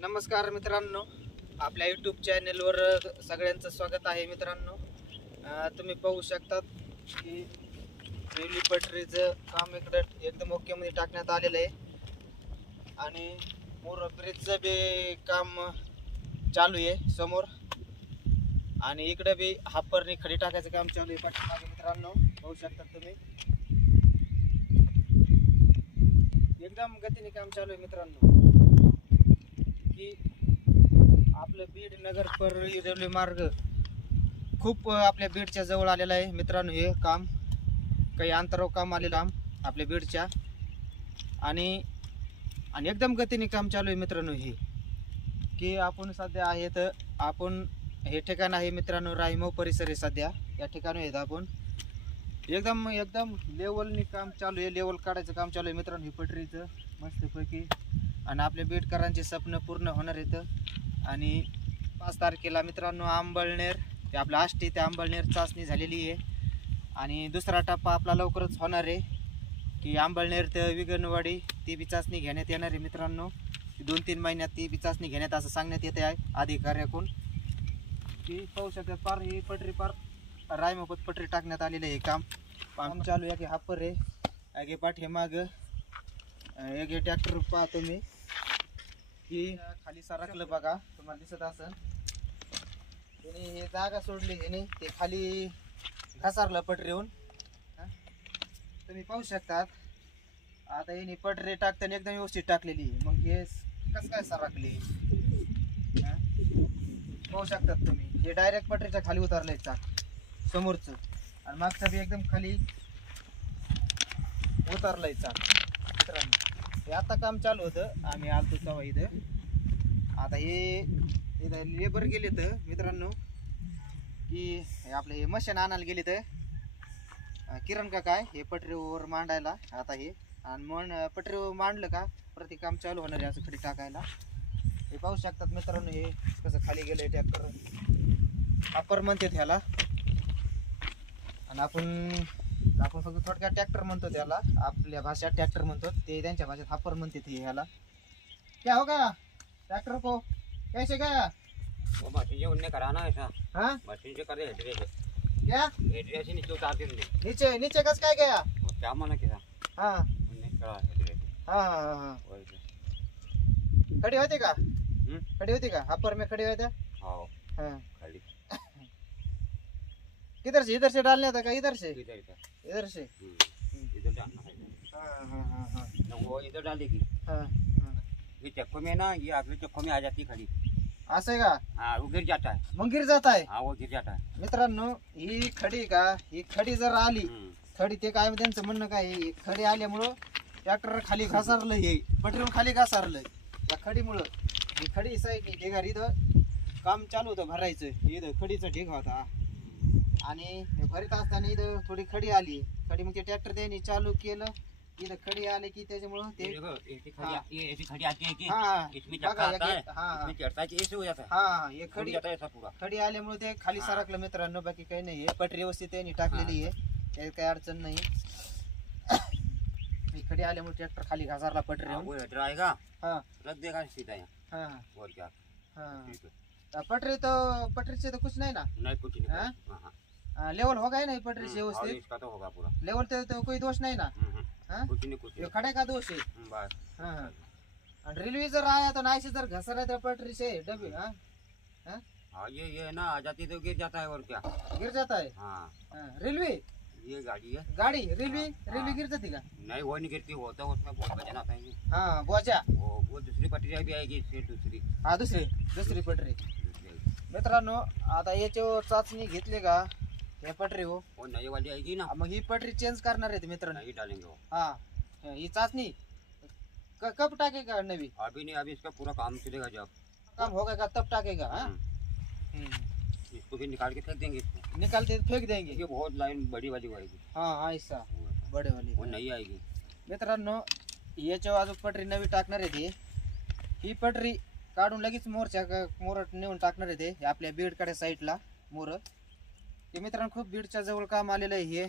नमस्कार मित्रांनो, आपल्या यूट्यूब चॅनेलवर सगळ्यांचं स्वागत आहे मित्रांनो. तुम्ही पाहू शकतात की रेल्वे पटरीचं काम इकडे एकदम ओके मध्ये टाकण्यात आलेलं आहे आणि मोर ब्रिजचं बी काम चालू आहे समोर आणि इकडे बी हापरनी खडी टाकायचं काम चालू आहे पाठीमागे मित्रांनो. पाहू शकतात तुम्ही, एकदम गतीने काम चालू आहे मित्रांनो. की आपलं बीड नगर परळी रेल्वे मार्ग खूप आपल्या बीडच्या जवळ आलेला आहे मित्रांनो. हे काम काही अंतरावर काम आलेलं आपल्या बीडच्या आणि एकदम गतीने काम चालू आहे मित्रांनो. हे की आपण सध्या आहे तर आपण हे ठिकाण आहे मित्रांनो, राहिमो परिसर आहे सध्या. या ठिकाणी आहेत आपण एकदम लेवलनी काम चालू आहे, लेवल काढायचं काम चालू आहे मित्रांनो. हे पटरीचं मस्तपैकी आणि आपल्या बीडकरांचे स्वप्न पूर्ण होणार आहेत. आणि 5 तारखेला मित्रांनो आंबळनेर ते आपलं आष्टी ते आंबळनेर चाचणी झालेली आहे आणि दुसरा टप्पा आपला लवकरच होणार आहे की आंबळनेर ते विगणवाडी ती बी चाचणी घेण्यात येणार आहे मित्रांनो. 2-3 महिन्यात ती बी चाचणी घेण्यात असं सांगण्यात येते आहे अधिकाऱ्याकडून. की पाहू शकतात पार ही पटरी पार रायमोपत पटरी टाकण्यात आलेलं आहे. काम चालू आहे की हापर आहे आगे पाठीमाग एक ट्रॅक्टर पाहतो मी की खाली सरकलं बघा, तुम्हाला दिसत असेल. त्याने हे जागा सोडली, ह्याने ते खाली घसारलं पटरीहून. तुम्ही पाहू शकतात आता याने पटरी टाकताना एकदम व्यवस्थित टाकलेली, मग हे कसं काय सरकली पाहू शकतात तुम्ही. हे डायरेक्ट पटरीच्या खाली उतरलंय चाक समोरचं आणि मागचं बी एकदम खाली उतरलंय चाक मित्रांनो. हे आता काम चालू होतं, आम्ही आलतो तेव्हा इथं. आता हे इथं लेबर गेले तर मित्रांनो की आपलं हे मशीन आणायला गेले तर किरण का काय हे पटरीवर मांडायला. आता हे आणि पटरीवर मांडलं का प्रति काम चालू होणार आहे असं खडी टाकायला. हे पाहू शकतात मित्रांनो हे कसं खाली गेलंय ट्रॅक्टर. हापर म्हणतात ह्याला आणि आपण फक्त थोडक्यात ट्रॅक्टर म्हणतो त्याला, आपल्या भाषेत ट्रॅक्टर म्हणतो, ते त्यांच्या भाषेत हापर म्हणतात ह्याला. क्या होगा ट्रैक्टर को कैसे गया? वो मशीन जो उनने कराना है ऐसा। हाँ मशीन जो करे हेडरे क्या हेडरे से नीचे उतार देंगे। नीचे कस काय गया? वो क्या माना क्या हाँ उनने करा हेडरे हाँ वही खड़ी होती का? खड़ी होती का हापर में खड़ी होते? हाँ हाँ खाली इधर से डालने था का इधर से? इधर से इधर डालना है। हाँ ना वो इधर डालेगी हाँ ये चक्कों में ना, ये अगले चक्कों में आ जाती है खड़ी। असं आहे का? हाँ वो गिर जाता है। मग गिर जात आहे हाँ वो गिर जाता है मित्रांनो. ही खडी का, ही खडी जर आली खडी, ते काय त्यांचं म्हणणं काय आहे, खडी आल्यामुळं ट्रॅक्टर खाली घसारलं, हे पटरीवर खाली घसारलं या खडीमुळं. ही खडी साईड ढेगार इथं काम चालू होतं भरायचं, इथं खडीचा ढेग होता आणि भरीत असताना इथं थोडी खडी आली. खडी मग ते ट्रॅक्टर त्यांनी चालू केलं, इथं खडी आले की त्याच्यामुळं ते देखो ये ऐसी खड़ी आती है कि हाँ इसमें बघा, चक्का आता है, हाँ इसमें चढ़ता है कि ऐसे हो जाता है, हाँ हे उड़ खडी जाता है ऐसा पूरा। खडी आल्यामुळे ते खाली सरकलं मित्रांनो, बाकी काही नाही. हे पटरी व्यवस्थित त्यांनी टाकलेली आहे, त्यात काही अडचण नाही. ही खडी आल्यामुळे ट्रॅक्टर खाली घसारला पटरी. हाँ, वो हेडर आएगा हाँ रख देगा सीधा यहाँ हाँ और क्या। हाँ ठीक है। पटरी से तो कुछ नहीं ना, नहीं कुछ नहीं हाँ? हाँ लेवल हो गया नहीं पटरी से और व्यवस्थित? इसका तो होगा पूरा। लेवल तो कोई दोष नहीं ना, हाँ? कुछ नहीं कुछ ये नहीं खड़े का दोष है. बस। हाँ हाँ. आणि रेल्वे जर आया तो नाही से जर घसरा त्या पटरी से डबे हाँ हाँ ये ना आ जाती तो गिर जाता है और क्या। गिर जाता है. हाँ हाँ, रेल्वे ये गाड़ी है। गाड़ी रेल्वे गिर जाती का? नहीं वो नहीं गिरती, वो तो उसमें बहुत वजन आता है। हाँ बोजा. वो दूसरी पटरी भी आएगी, इससे दूसरी हा दुसरी पटरी. दूसरी आएगी। मित्रांनो आता याच्यावर चाचणी घेतली का या पटरी हो, वो नई वाली आएगी ना, मग ही पटरी चेंज करणार आहेत मित्रांनो. नहीं डालेंगे वो। हा ही चाचणी कब टाकेगा नवी? अभी नहीं, अभी इसका पूरा काम चलेगा जब काम होगा का तब टाकेगा. हाँ इसको भी निकाल के फेंक देंगे इसको। निकाल के फेक देंगे. ये बहुत लाइन बड़ी वाली आएगी, हाँ ऐसा बडे वाली. वो नहीं आएगी। मित्रांनो याच्यावर अजून पटरी नवी टाकणार आहे. ही पटरी काढून लगेच मोर नेऊन टाकणार आहे आपल्या बीडकडे साईडला मोर. ते मित्रांनो खूप बीडच्या जवळ काम आलेलं आहे हे.